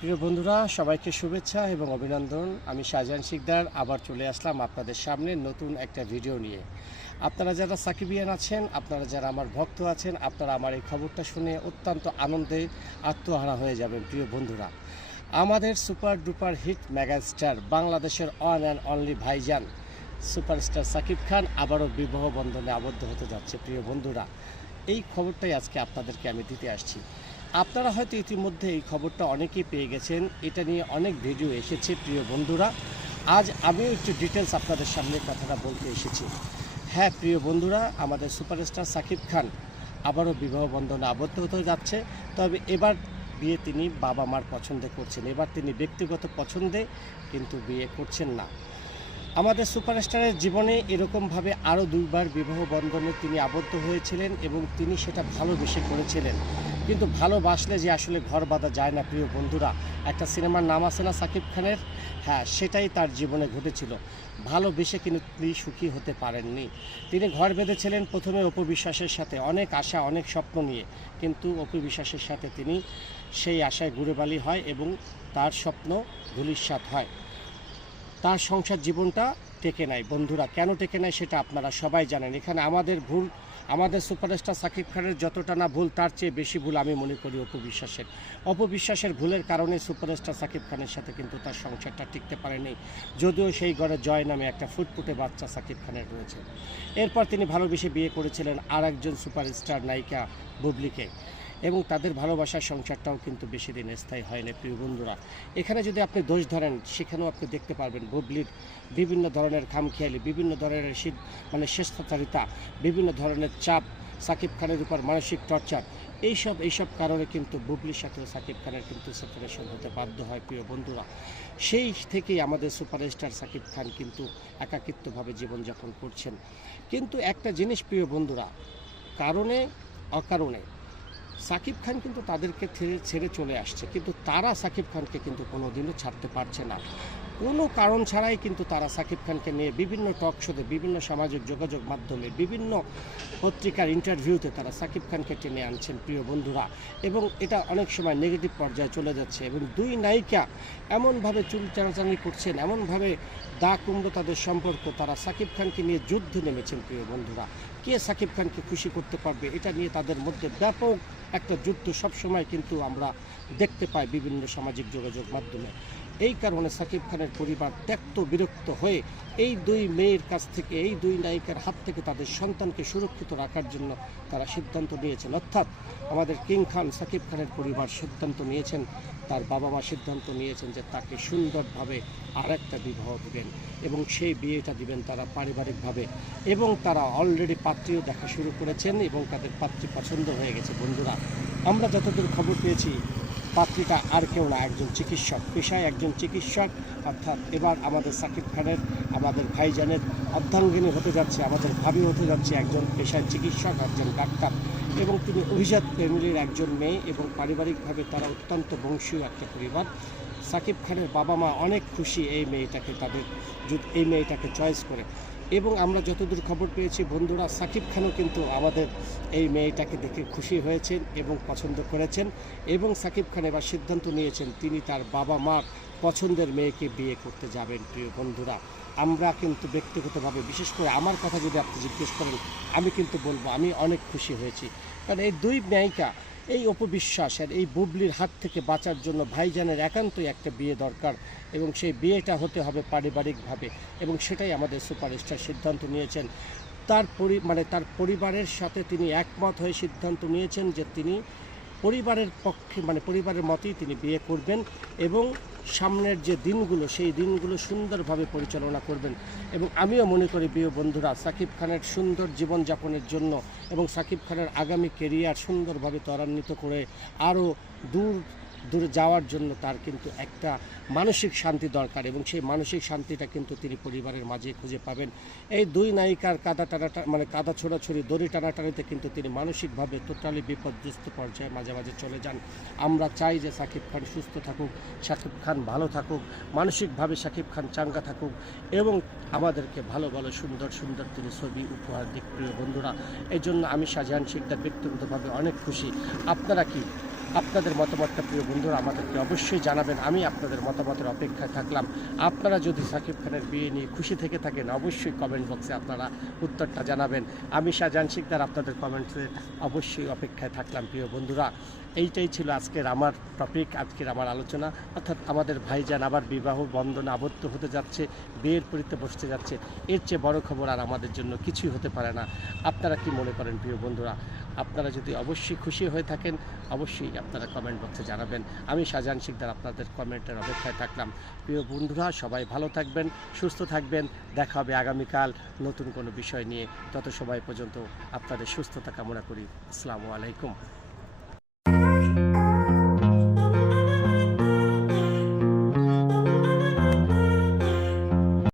প্রিয় বন্ধুরা, সবাইকে শুভেচ্ছা এবং অভিনন্দন। আমি শাহজাহান শিকদার আবার চলে আসলাম আপনাদের সামনে নতুন একটা ভিডিও নিয়ে। আপনারা যারা সাকিবিয়ান আছেন, আপনারা যারা আমার ভক্ত আছেন, আপনারা আমার এই খবরটা শুনে অত্যন্ত আনন্দে আত্মহারা হয়ে যাবেন। প্রিয় বন্ধুরা, আমাদের সুপার ডুপার হিট মেগাস্টার, বাংলাদেশের অন অ্যান্ড অনলি ভাইজান সুপারস্টার সাকিব খান আবারও বিবাহ বন্ধনে আবদ্ধ হতে যাচ্ছে। প্রিয় বন্ধুরা, এই খবরটাই আজকে আপনাদেরকে আমি দিতে আসছি। আপনারা হয়তো ইতিমধ্যে এই খবরটা অনেকেই পেয়ে গেছেন, এটা নিয়ে অনেক ভিডিও এসেছে। প্রিয় বন্ধুরা, আজ আমিও একটু ডিটেলস আপনাদের সামনে কথাটা বলতে এসেছি। হ্যাঁ প্রিয় বন্ধুরা, আমাদের সুপারস্টার সাকিব খান আবারও বিবাহ বন্ধনে আবদ্ধ হতে যাচ্ছে। তবে এবার বিয়ে তিনি বাবা মার পছন্দে করছেন, এবার তিনি ব্যক্তিগত পছন্দে কিন্তু বিয়ে করছেন না। আমাদের সুপারস্টারের জীবনে এরকমভাবে আরও দুইবার বিবাহ বন্ধনে তিনি আবদ্ধ হয়েছিলেন এবং তিনি সেটা ভালোবেসে করেছিলেন। কিন্তু ভালোবাসলে যে আসলে ঘর বাঁধা যায় না। প্রিয় বন্ধুরা, একটা সিনেমার নাম আছে না সাকিব খানের, হ্যাঁ সেটাই তার জীবনে ঘটেছিল। ভালোবেসে কিন্তু তিনি সুখী হতে পারেননি। তিনি ঘর বেঁধেছিলেন প্রথমে অপু বিশ্বাসের সাথে, অনেক আশা অনেক স্বপ্ন নিয়ে, কিন্তু অপু বিশ্বাসের সাথে তিনি সেই আশায় গুড়েবালি হয় এবং তার স্বপ্ন ধূলিসাৎ হয়। তার সংসার জীবনটা টেকে নেয়। বন্ধুরা, কেন টেকে নেয় সেটা আপনারা সবাই জানেন। এখানে আমাদের ভুল, আমাদের সুপারস্টার সাকিব খানের যতটা না ভুল, তার চেয়ে বেশি ভুল আমি মনে করি অপু বিশ্বাসের ভুলের কারণে সুপারস্টার সাকিব খানের সাথে কিন্তু তার সংসারটা টিকতে পারেনি। যদিও সেই ঘরে জয় নামে একটা ফুটফুটে বাচ্চা সাকিব খানের রয়েছে। এরপর তিনি ভালোবেসে বিয়ে করেছিলেন আর একজন সুপারস্টার নায়িকা বুবলিকে, এবং তাদের ভালোবাসার সংসারটাও কিন্তু বেশি দিন স্থায়ী হয়নি। প্রিয় বন্ধুরা, এখানে যদি আপনি দোষ ধরেন, সেখানেও আপনি দেখতে পারবেন বুবলির বিভিন্ন ধরনের খামখেয়ালি, বিভিন্ন ধরনের স্বেচ্ছাচারিতা, বিভিন্ন ধরনের চাপ, সাকিব খানের উপর মানসিক টর্চার, এইসব কারণে কিন্তু বুবলির সাথে সাকিব খানের কিন্তু সেপারেশন হতে বাধ্য হয়। প্রিয় বন্ধুরা, সেই থেকেই আমাদের সুপারস্টার সাকিব খান কিন্তু একাকিত্বভাবে জীবনযাপন করছেন। কিন্তু একটা জিনিস প্রিয় বন্ধুরা, কারণে অকারণে সাকিব খান কিন্তু তাদেরকে ছেড়ে চলে আসছে, কিন্তু তারা সাকিব খানকে কিন্তু কোনোদিনও ছাড়তে পারছে না। কোনো কারণ ছাড়াই কিন্তু তারা সাকিব খানকে নিয়ে বিভিন্ন টক শোতে, বিভিন্ন সামাজিক যোগাযোগ মাধ্যমে, বিভিন্ন পত্রিকার ইন্টারভিউতে তারা সাকিব খানকে টেনে আনছেন। প্রিয় বন্ধুরা, এবং এটা অনেক সময় নেগেটিভ পর্যায়ে চলে যাচ্ছে এবং দুই নায়িকা এমনভাবে চুল টানাটানি করছেন, এমনভাবে দা কুমড়ো তাদের সম্পর্ক, তারা সাকিব খানকে নিয়ে যুদ্ধে নেমেছেন। প্রিয় বন্ধুরা, কে সাকিব খানকে খুশি করতে পারবে, এটা নিয়ে তাদের মধ্যে ব্যাপক একটা যুদ্ধ সবসময় কিন্তু আমরা দেখতে পাই বিভিন্ন সামাজিক যোগাযোগ মাধ্যমে। এই কারণে সাকিব খানের পরিবার ত্যক্ত বিরক্ত হয়ে এই দুই মেয়ের কাছ থেকে, এই দুই নায়িকার হাত থেকে তাদের সন্তানকে সুরক্ষিত রাখার জন্য তারা সিদ্ধান্ত নিয়েছেন। অর্থাৎ আমাদের কিং খান সাকিব খানের পরিবার সিদ্ধান্ত নিয়েছেন, তার বাবা মা সিদ্ধান্ত নিয়েছেন যে তাকে সুন্দরভাবে আর একটা বিবাহ দেবেন এবং সেই বিয়েটা দিবেন তারা পারিবারিকভাবে, এবং তারা অলরেডি পাত্রীও দেখা শুরু করেছেন এবং তাদের পাত্রী পছন্দ হয়ে গেছে। বন্ধুরা, আমরা যতদূর খবর পেয়েছি, পাত্রীটা আর কেউ না, একজন চিকিৎসক, পেশায় একজন চিকিৎসক। অর্থাৎ এবার আমাদের সাকিব খানের, আমাদের ভাইজানের অর্ধাঙ্গিনী হতে যাচ্ছে, আমাদের ভাবি হতে যাচ্ছে একজন পেশায় চিকিৎসক, একজন ডাক্তার, এবং তিনি অভিজাত ফ্যামিলির একজন মেয়ে, এবং পারিবারিকভাবে তারা অত্যন্ত বংশীয় একটা পরিবার। সাকিব খানের বাবা মা অনেক খুশি এই মেয়েটাকে চয়েস করে, এবং আমরা যতদূর খবর পেয়েছি বন্ধুরা, সাকিব খানও কিন্তু আমাদের এই মেয়েটাকে দেখে খুশি হয়েছেন এবং পছন্দ করেছেন, এবং সাকিব খান এবার সিদ্ধান্ত নিয়েছেন তিনি তার বাবা মার পছন্দের মেয়েকে বিয়ে করতে যাবেন। প্রিয় বন্ধুরা, আমরা কিন্তু ব্যক্তিগতভাবে, বিশেষ করে আমার কথা যদি আপনি জিজ্ঞেস করেন, আমি কিন্তু বলবো আমি অনেক খুশি হয়েছি। কারণ এই দুই নায়িকা, এই অপু বিশ্বাসের, এই বুবলির হাত থেকে বাঁচার জন্য ভাইজানের একান্তই একটা বিয়ে দরকার, এবং সেই বিয়েটা হতে হবে পারিবারিকভাবে, এবং সেটাই আমাদের সুপারস্টার সিদ্ধান্ত নিয়েছেন। তার পরিবারের সাথে তিনি একমত হয়ে সিদ্ধান্ত নিয়েছেন যে তিনি পরিবারের পক্ষে, পরিবারের মতেই তিনি বিয়ে করবেন, এবং সামনের যে দিনগুলো, সেই দিনগুলো সুন্দরভাবে পরিচালনা করবেন। এবং আমিও মনে করি প্রিয় বন্ধুরা, সাকিব খানের সুন্দর জীবনযাপনের জন্য এবং সাকিব খানের আগামী কেরিয়ার সুন্দরভাবে ত্বরান্বিত করে আরও দূরে যাওয়ার জন্য তার কিন্তু একটা মানসিক শান্তি দরকার, এবং সেই মানসিক শান্তিটা কিন্তু তিনি পরিবারের মাঝে খুঁজে পাবেন। এই দুই নায়িকার কাদা ছোড়াছড়ি, দড়ি টানাটানিতে কিন্তু তিনি মানসিকভাবে টোটালি বিপর্যস্ত পর্যায়ে মাঝে মাঝে চলে যান। আমরা চাই যে সাকিব খান সুস্থ থাকুক, সাকিব খান ভালো থাকুক, মানসিকভাবে সাকিব খান চাঙ্গা থাকুক, এবং আমাদেরকে ভালো ভালো সুন্দর সুন্দর তিনি ছবি উপহার দিক। প্রিয় বন্ধুরা, এই জন্য আমি শাহজাহান শিকদার ব্যক্তিগতভাবে অনেক খুশি। আপনারা কি আপনাদের মতামতটা প্রিয় বন্ধুরা আমাদেরকে অবশ্যই জানাবেন। আমি আপনাদের মতামতের অপেক্ষায় থাকলাম। আপনারা যদি সাকিব খানের বিয়ে নিয়ে খুশি থেকে থাকেন অবশ্যই কমেন্ট বক্সে আপনারা উত্তরটা জানাবেন। আমি শাহজাহান শিকদার আপনাদের কমেন্টসে অবশ্যই অপেক্ষায় থাকলাম প্রিয় বন্ধুরা। এইটাই ছিল আজকের আমার টপিক, আজকের আমার আলোচনা। অর্থাৎ আমাদের ভাইজান আবার বিবাহ বন্ধনে আবদ্ধ হতে যাচ্ছে, বিয়ের পরীতে বসতে যাচ্ছে। এর চেয়ে বড় খবর আর আমাদের জন্য কিছুই হতে পারে না। আপনারা কি মনে করেন প্রিয় বন্ধুরা? আপনারা যদি অবশ্যই খুশি হয়ে থাকেন অবশ্যই আপনারা কমেন্ট বক্সে জানাবেন। আমি শাহজাহান শিকদার আপনাদের কমেন্টের অপেক্ষায় থাকলাম। প্রিয় বন্ধুরা সবাই ভালো থাকবেন, সুস্থ থাকবেন। দেখা হবে আগামীকাল নতুন কোনো বিষয় নিয়ে। তত সময় পর্যন্ত আপনাদের সুস্থতা কামনা করি। আসসালামু আলাইকুম।